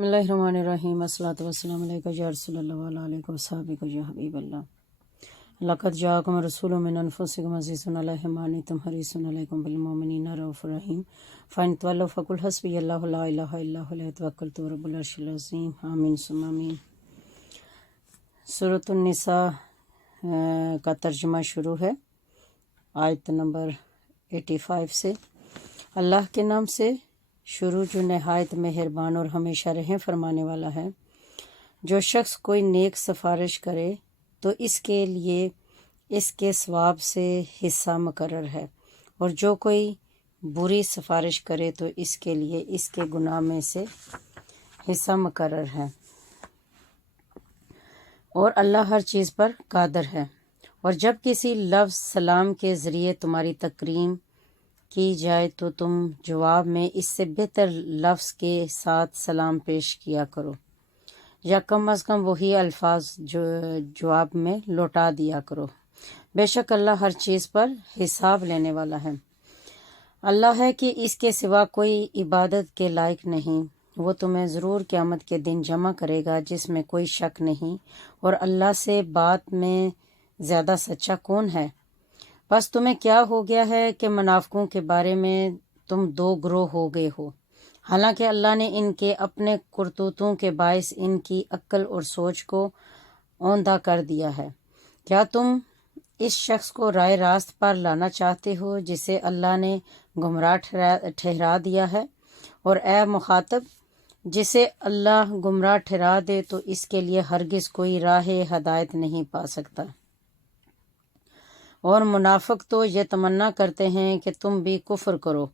بسم اللہ الرحمن الرحیم الصلاۃ والسلام علیکم یا رسول اللہ وعلی آلہ وصحبہ یا حبیب اللہ لقد جاءکم رسول من انفسکم عزیز علیہ ما عنتم حریص علیکم بالمؤمنین رؤوف رحیم فإن تولوا فقل حسبی اللہ لا الہ الا هو علیہ توکلت رب العرش العظیم آمین ثم آمین۔ سورۃ النساء کا ترجمہ شروع ہے آیت نمبر 85 سے۔ اللہ کے نام سے شروع جو نہایت مہربان اور ہمیشہ رحم فرمانے والا ہے۔ جو شخص کوئی نیک سفارش کرے تو اس کے لیے اس کے ثواب سے حصہ مقرر ہے، اور جو کوئی بری سفارش کرے تو اس کے لیے اس کے گناہ میں سے حصہ مقرر ہے، اور اللہ ہر چیز پر قادر ہے۔ اور جب کسی لفظ سلام کے ذریعے تمہاری تکریم کی جائے تو تم جواب میں اس سے بہتر لفظ کے ساتھ سلام پیش کیا کرو، یا کم از کم وہی الفاظ جو جواب میں لوٹا دیا کرو۔ بے شک اللہ ہر چیز پر حساب لینے والا ہے۔ اللہ ہے کہ اس کے سوا کوئی عبادت کے لائق نہیں۔ وہ تمہیں ضرور قیامت کے دن جمع کرے گا جس میں کوئی شک نہیں، اور اللہ سے بات میں زیادہ سچا کون ہے؟ بس تمہیں کیا ہو گیا ہے کہ منافقوں کے بارے میں تم دو گروہ ہو گئے ہو، حالانکہ اللہ نے ان کے اپنے کرتوتوں کے باعث ان کی عقل اور سوچ کو اوندھا کر دیا ہے۔ کیا تم اس شخص کو رائے راست پر لانا چاہتے ہو جسے اللہ نے گمراہ ٹھہرا دیا ہے؟ اور اے مخاطب، جسے اللہ گمراہ ٹھہرا دے تو اس کے لیے ہرگز کوئی راہ ہدایت نہیں پا سکتا۔ اور منافق تو یہ تمنا کرتے ہیں کہ تم بھی کفر کرو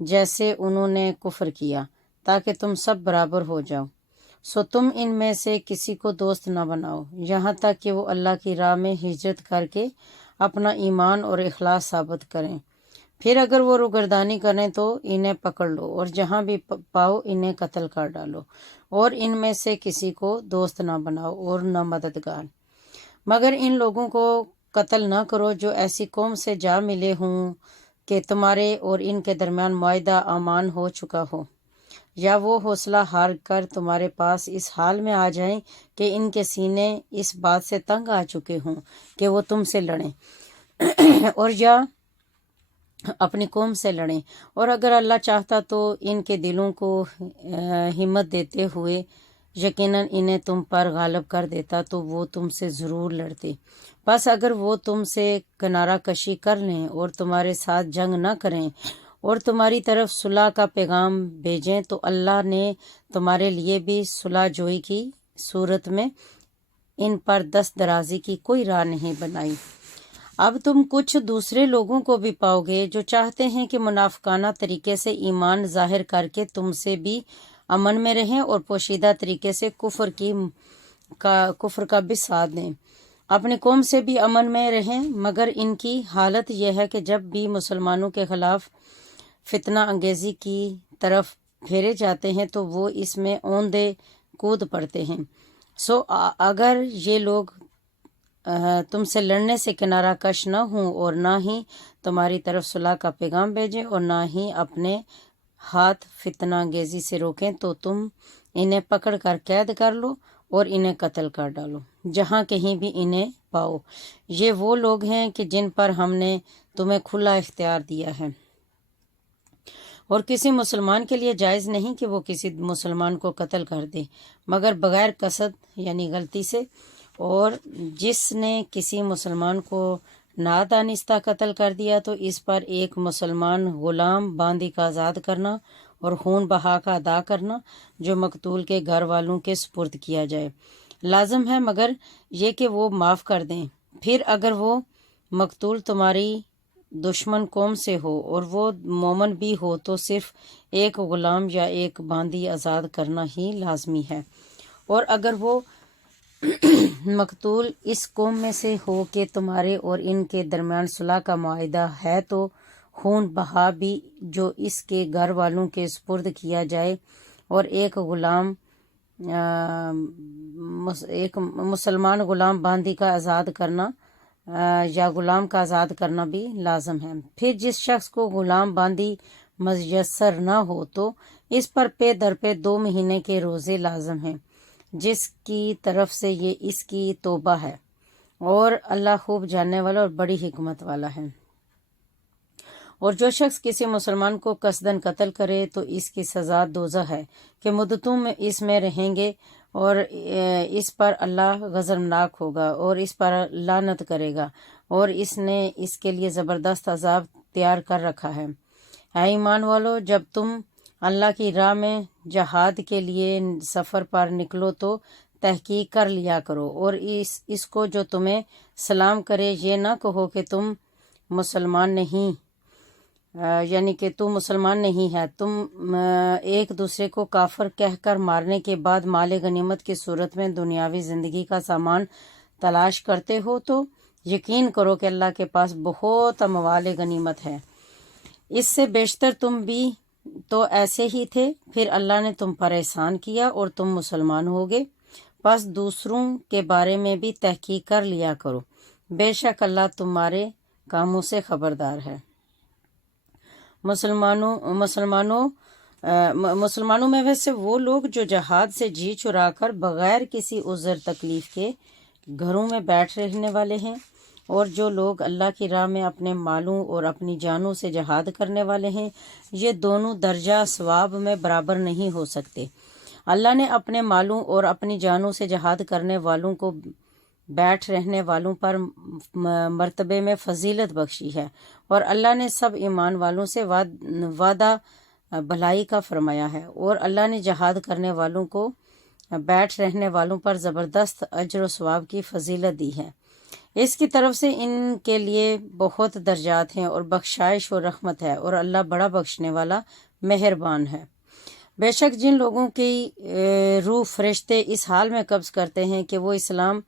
جیسے انہوں نے کفر کیا، تاکہ تم سب برابر ہو جاؤ۔ سو تم ان میں سے کسی کو دوست نہ بناؤ یہاں تک کہ وہ اللہ کی راہ میں ہجرت کر کے اپنا ایمان اور اخلاص ثابت کریں۔ پھر اگر وہ روگردانی کریں تو انہیں پکڑ لو، اور جہاں بھی پاؤ انہیں قتل کر ڈالو، اور ان میں سے کسی کو دوست نہ بناؤ اور نہ مددگار، مگر ان لوگوں کو قتل نہ کرو جو ایسی قوم سے جا ملے ہوں کہ تمہارے اور ان کے درمیان معاہدہ امان ہو چکا ہو، یا وہ حوصلہ ہار کر تمہارے پاس اس حال میں آ جائیں کہ ان کے سینے اس بات سے تنگ آ چکے ہوں کہ وہ تم سے لڑیں اور یا اپنی قوم سے لڑیں، اور اگر اللہ چاہتا تو ان کے دلوں کو ہمت دیتے ہوئے یقیناً انہیں تم پر غالب کر دیتا تو وہ تم سے ضرور لڑتے۔ بس اگر وہ تم سے کنارہ کشی کر لیں اور تمہارے ساتھ جنگ نہ کریں اور تمہاری طرف صلح کا پیغام بھیجیں تو اللہ نے تمہارے لیے بھی صلح جوئی کی صورت میں ان پر دست درازی کی کوئی راہ نہیں بنائی۔ اب تم کچھ دوسرے لوگوں کو بھی پاؤ گے جو چاہتے ہیں کہ منافقانہ طریقے سے ایمان ظاہر کر کے تم سے بھی امن میں رہیں اور پوشیدہ طریقے سے کفر کا بھی ساتھ دیں، اپنی قوم سے بھی امن میں رہیں، مگر ان کی حالت یہ ہے کہ جب بھی مسلمانوں کے خلاف فتنہ انگیزی کی طرف پھیرے جاتے ہیں تو وہ اس میں اوندے کود پڑتے ہیں۔ سو اگر یہ لوگ تم سے لڑنے سے کنارہ کش نہ ہوں اور نہ ہی تمہاری طرف صلح کا پیغام بھیجیں اور نہ ہی اپنے ہاتھ فتنہ انگیزی سے روکیں تو تم انہیں پکڑ کر قید کر لو اور انہیں قتل کر ڈالو جہاں کہیں بھی انہیں پاؤ۔ یہ وہ لوگ ہیں کہ جن پر ہم نے تمہیں کھلا اختیار دیا ہے، اور کسی مسلمان کے لیے جائز نہیں کہ وہ کسی مسلمان کو قتل کر دے مگر بغیر قصد یعنی غلطی سے، اور جس نے کسی مسلمان کو نادانستہ قتل کر دیا تو اس پر ایک مسلمان غلام باندی کا آزاد کرنا اور خون بہا کا ادا کرنا جو مقتول کے گھر والوں کے سپرد کیا جائے لازم ہے، مگر یہ کہ وہ معاف کر دیں۔ پھر اگر وہ مقتول تمہاری دشمن قوم سے ہو اور وہ مومن بھی ہو تو صرف ایک غلام یا ایک باندی آزاد کرنا ہی لازمی ہے، اور اگر وہ مقتول اس قوم میں سے ہو کہ تمہارے اور ان کے درمیان صلح کا معاہدہ ہے تو خون بہا بھی جو اس کے گھر والوں کے سپرد کیا جائے، اور ایک مسلمان غلام باندی کا آزاد کرنا یا غلام کا آزاد کرنا بھی لازم ہے۔ پھر جس شخص کو غلام باندی میسر نہ ہو تو اس پر پے در پے 2 مہینے کے روزے لازم ہیں، جس کی طرف سے یہ اس کی توبہ ہے، اور اللہ خوب جاننے والا اور بڑی حکمت والا ہے۔ اور جو شخص کسی مسلمان کو قصداً قتل کرے تو اس کی سزا دوزخ ہے کہ مدتوں میں اس میں رہیں گے، اور اس پر اللہ غضبناک ہوگا اور اس پر لعنت کرے گا، اور اس نے اس کے لیے زبردست عذاب تیار کر رکھا ہے۔ اے ایمان والو، جب تم اللہ کی راہ میں جہاد کے لیے سفر پر نکلو تو تحقیق کر لیا کرو، اور اس کو جو تمہیں سلام کرے یہ نہ کہو کہ تم مسلمان نہیں، یعنی کہ تم مسلمان نہیں ہے۔ تم ایک دوسرے کو کافر کہہ کر مارنے کے بعد مال غنیمت کی صورت میں دنیاوی زندگی کا سامان تلاش کرتے ہو تو یقین کرو کہ اللہ کے پاس بہت اموال غنیمت ہے۔ اس سے بیشتر تم بھی تو ایسے ہی تھے، پھر اللہ نے تم پر احسان کیا اور تم مسلمان ہو گئے، بس دوسروں کے بارے میں بھی تحقیق کر لیا کرو، بے شک اللہ تمہارے کاموں سے خبردار ہے۔ مسلمانوں میں ویسے وہ لوگ جو جہاد سے جی چرا کر بغیر کسی عذر تکلیف کے گھروں میں بیٹھ رہنے والے ہیں، اور جو لوگ اللہ کی راہ میں اپنے مالوں اور اپنی جانوں سے جہاد کرنے والے ہیں، یہ دونوں درجہ ثواب میں برابر نہیں ہو سکتے۔ اللہ نے اپنے مالوں اور اپنی جانوں سے جہاد کرنے والوں کو بیٹھ رہنے والوں پر مرتبے میں فضیلت بخشی ہے، اور اللہ نے سب ایمان والوں سے وعدہ بھلائی کا فرمایا ہے، اور اللہ نے جہاد کرنے والوں کو بیٹھ رہنے والوں پر زبردست اجر و ثواب کی فضیلت دی ہے۔ اس کی طرف سے ان کے لیے بہت درجات ہیں اور بخشائش و رحمت ہے، اور اللہ بڑا بخشنے والا مہربان ہے۔ بے شک جن لوگوں کی روح فرشتے اس حال میں قبض کرتے ہیں کہ وہ اسلام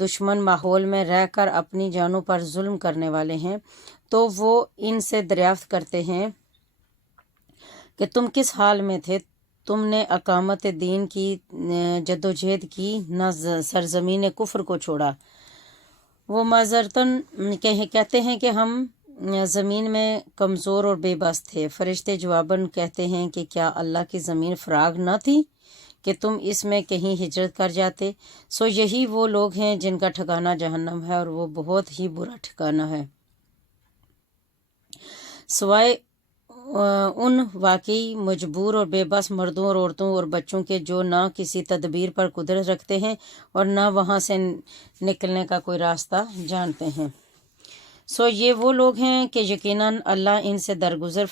دشمن ماحول میں رہ کر اپنی جانوں پر ظلم کرنے والے ہیں، تو وہ ان سے دریافت کرتے ہیں کہ تم کس حال میں تھے؟ تم نے اقامت دین کی جدوجہد کی، نہ سرزمین کفر کو چھوڑا۔ وہ معذرتاً کہتے ہیں کہ ہم زمین میں کمزور اور بے بس تھے۔ فرشتے جواباً کہتے ہیں کہ کیا اللہ کی زمین فراغ نہ تھی کہ تم اس میں کہیں ہجرت کر جاتے؟ سو یہی وہ لوگ ہیں جن کا ٹھکانہ جہنم ہے، اور وہ بہت ہی برا ٹھکانہ ہے۔ سوائے ان واقعی مجبور اور بے بس مردوں اور عورتوں اور بچوں کے جو نہ کسی تدبیر پر قدرت رکھتے ہیں اور نہ وہاں سے نکلنے کا کوئی راستہ جانتے ہیں، سو یہ وہ لوگ ہیں کہ یقیناً اللہ ان سے درگزر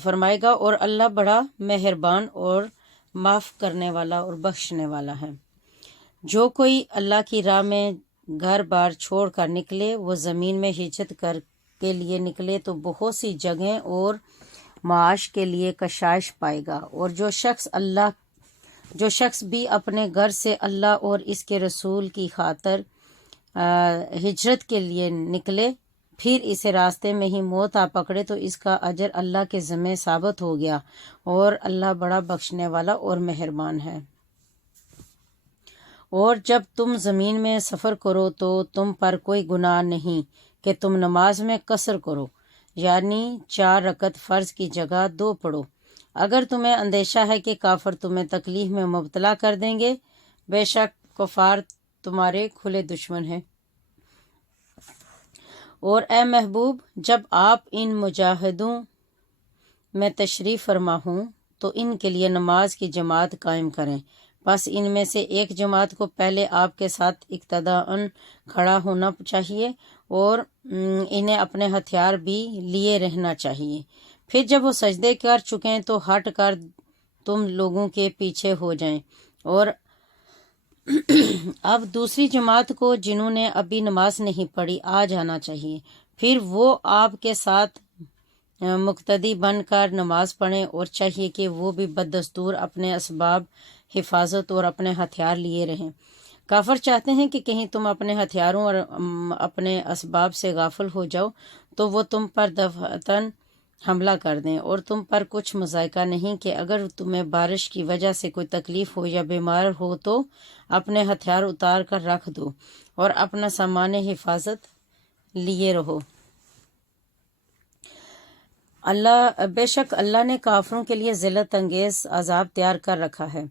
فرمائے گا، اور اللہ بڑا مہربان اور معاف کرنے والا اور بخشنے والا ہے۔ جو کوئی اللہ کی راہ میں گھر بار چھوڑ کر نکلے، وہ زمین میں ہجرت کر کے لیے نکلے تو بہت سی جگہیں اور معاش کے لیے کشائش پائے گا، اور جو شخص بھی اپنے گھر سے اللہ اور اس کے رسول کی خاطر ہجرت کے لیے نکلے، پھر اسے راستے میں ہی موت آ پکڑے تو اس کا اجر اللہ کے ذمہ ثابت ہو گیا، اور اللہ بڑا بخشنے والا اور مہربان ہے۔ اور جب تم زمین میں سفر کرو تو تم پر کوئی گناہ نہیں کہ تم نماز میں قصر کرو، یعنی 4 رکعت فرض کی جگہ 2 پڑھو، اگر تمہیں اندیشہ ہے کہ کافر تمہیں تکلیف میں مبتلا کر دیں گے، بے شک کفار تمہارے کھلے دشمن ہیں۔ اور اے محبوب، جب آپ ان مجاہدوں میں تشریف فرما ہوں تو ان کے لیے نماز کی جماعت قائم کریں، بس ان میں سے ایک جماعت کو پہلے آپ کے ساتھ اقتداءً کھڑا ہونا چاہیے، اور انہیں اپنے ہتھیار بھی لیے رہنا چاہیے۔ پھر جب وہ سجدے کر چکیں تو ہٹ کر تم لوگوں کے پیچھے ہو جائیں، اور اب دوسری جماعت کو جنہوں نے ابھی نماز نہیں پڑھی آ جانا چاہیے، پھر وہ آپ کے ساتھ مقتدی بن کر نماز پڑھیں، اور چاہیے کہ وہ بھی بدستور اپنے اسباب حفاظت اور اپنے ہتھیار لیے رہیں۔ کافر چاہتے ہیں کہ کہیں تم اپنے ہتھیاروں اور اپنے اسباب سے غافل ہو جاؤ تو وہ تم پر دفعتاً حملہ کر دیں، اور تم پر کچھ مذائقہ نہیں کہ اگر تمہیں بارش کی وجہ سے کوئی تکلیف ہو یا بیمار ہو تو اپنے ہتھیار اتار کر رکھ دو اور اپنا سامان حفاظت لیے رہو۔ بے شک اللہ نے کافروں کے لیے ذلت انگیز عذاب تیار کر رکھا ہے۔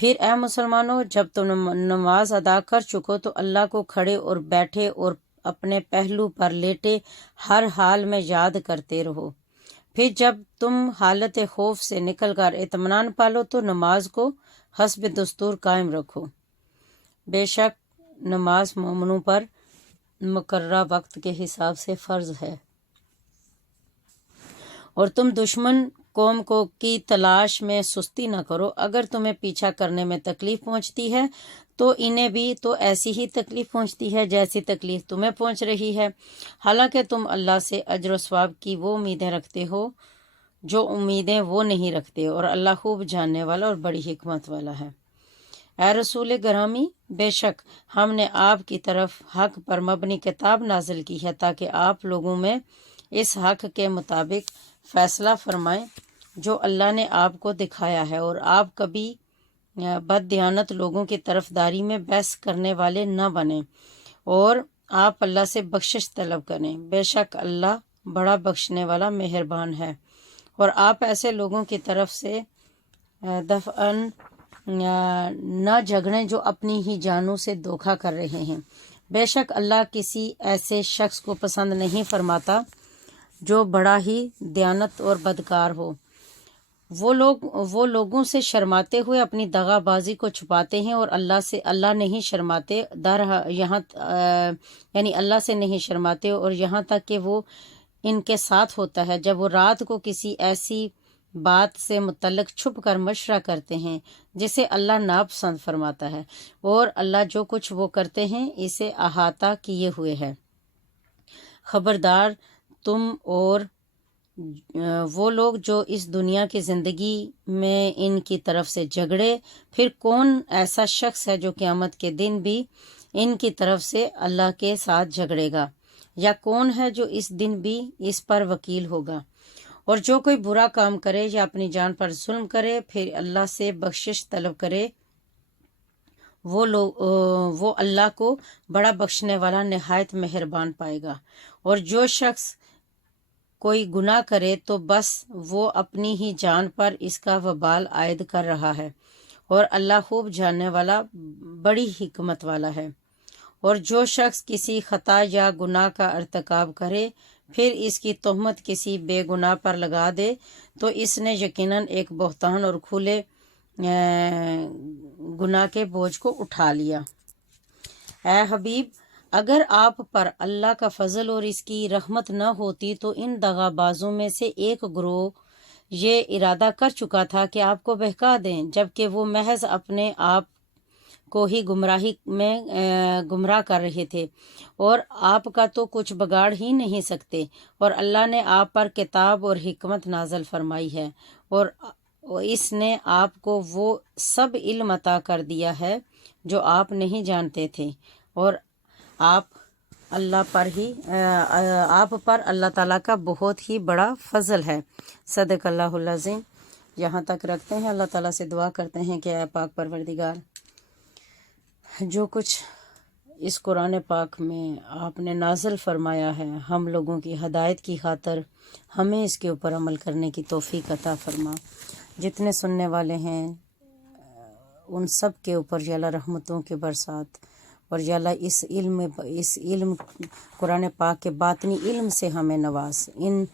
پھر اے مسلمانوں، جب تم نماز ادا کر چکو تو اللہ کو کھڑے اور بیٹھے اور اپنے پہلو پر لیٹے ہر حال میں یاد کرتے رہو۔ پھر جب تم حالت خوف سے نکل کر اطمینان پالو تو نماز کو حسب دستور قائم رکھو۔ بے شک نماز مومنوں پر مقررہ وقت کے حساب سے فرض ہے، اور تم دشمن قوم کو کی تلاش میں سستی نہ کرو۔ اگر تمہیں پیچھا کرنے میں تکلیف پہنچتی ہے تو انہیں بھی تو ایسی ہی تکلیف پہنچتی ہے جیسی تکلیف تمہیں پہنچ رہی ہے، حالانکہ تم اللہ سے اجر و ثواب کی وہ امیدیں رکھتے ہو جو امیدیں وہ نہیں رکھتے، اور اللہ خوب جاننے والا اور بڑی حکمت والا ہے۔ اے رسول گرامی، بے شک ہم نے آپ کی طرف حق پر مبنی کتاب نازل کی ہے تاکہ آپ لوگوں میں اس حق کے مطابق فیصلہ فرمائیں جو اللہ نے آپ کو دکھایا ہے، اور آپ کبھی بد دیانت لوگوں کی طرفداری میں بحث کرنے والے نہ بنیں، اور آپ اللہ سے بخشش طلب کریں۔ بے شک اللہ بڑا بخشنے والا مہربان ہے، اور آپ ایسے لوگوں کی طرف سے دفعن نہ جھگڑیں جو اپنی ہی جانوں سے دھوکہ کر رہے ہیں۔ بے شک اللہ کسی ایسے شخص کو پسند نہیں فرماتا جو بڑا ہی دیانت اور بدکار ہو۔ وہ لوگوں سے شرماتے ہوئے اپنی دغا بازی کو چھپاتے ہیں، اور اللہ نہیں شرماتے یعنی اللہ سے نہیں شرماتے، اور یہاں تک کہ وہ ان کے ساتھ ہوتا ہے جب وہ رات کو کسی ایسی بات سے متعلق چھپ کر مشورہ کرتے ہیں جسے اللہ ناپسند فرماتا ہے، اور اللہ جو کچھ وہ کرتے ہیں اسے احاطہ کیے ہوئے ہے۔ خبردار تم اور وہ لوگ جو اس دنیا کی زندگی میں ان کی طرف سے جھگڑے، پھر کون ایسا شخص ہے جو قیامت کے دن بھی ان کی طرف سے اللہ کے ساتھ جھگڑے گا، یا کون ہے جو اس دن بھی اس پر وکیل ہوگا؟ اور جو کوئی برا کام کرے یا اپنی جان پر ظلم کرے پھر اللہ سے بخشش طلب کرے، وہ اللہ کو بڑا بخشنے والا نہایت مہربان پائے گا۔ اور جو شخص کوئی گناہ کرے تو بس وہ اپنی ہی جان پر اس کا وبال عائد کر رہا ہے، اور اللہ خوب جاننے والا بڑی حکمت والا ہے۔ اور جو شخص کسی خطا یا گناہ کا ارتکاب کرے پھر اس کی تہمت کسی بے گناہ پر لگا دے تو اس نے یقیناً ایک بہتان اور کھلے گناہ کے بوجھ کو اٹھا لیا۔ اے حبیب، اگر آپ پر اللہ کا فضل اور اس کی رحمت نہ ہوتی تو ان دغا بازوں میں سے ایک گروہ یہ ارادہ کر چکا تھا کہ آپ کو بہکا دیں، جبکہ وہ محض اپنے آپ کو ہی گمراہی میں گمراہ کر رہے تھے، اور آپ کا تو کچھ بگاڑ ہی نہیں سکتے۔ اور اللہ نے آپ پر کتاب اور حکمت نازل فرمائی ہے، اور اس نے آپ کو وہ سب علم عطا کر دیا ہے جو آپ نہیں جانتے تھے، اور آپ پر اللہ تعالیٰ کا بہت ہی بڑا فضل ہے۔ صدق اللہ العظیم۔ یہاں تک رکھتے ہیں، اللہ تعالیٰ سے دعا کرتے ہیں کہ اے پاک پروردگار، جو کچھ اس قرآن پاک میں آپ نے نازل فرمایا ہے ہم لوگوں کی ہدایت کی خاطر ہمیں اس کے اوپر عمل کرنے کی توفیق عطا فرما۔ جتنے سننے والے ہیں ان سب کے اوپر یا اللہ رحمتوں کے برسات، اور یا اللہ اس علم قرآن پاک کے باطنی علم سے ہمیں نواز، ان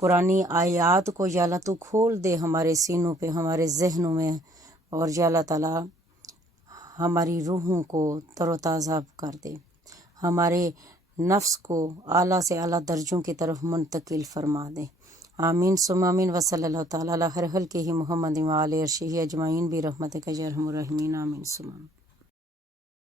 قرآنی آیات کو یا اللہ تو کھول دے ہمارے سینوں پہ، ہمارے ذہنوں میں، اور یا اللہ تعالیٰ ہماری روحوں کو تر و تازہ کر دے، ہمارے نفس کو اعلیٰ سے اعلیٰ درجوں کی طرف منتقل فرما دے۔ آمین ثم آمین، وصلی اللہ تعالیٰ علی خیر خلقہ محمد و آلہ عرشہ اجمعین برحمتک یا ارحم الراحمین، آمین ثم آمین۔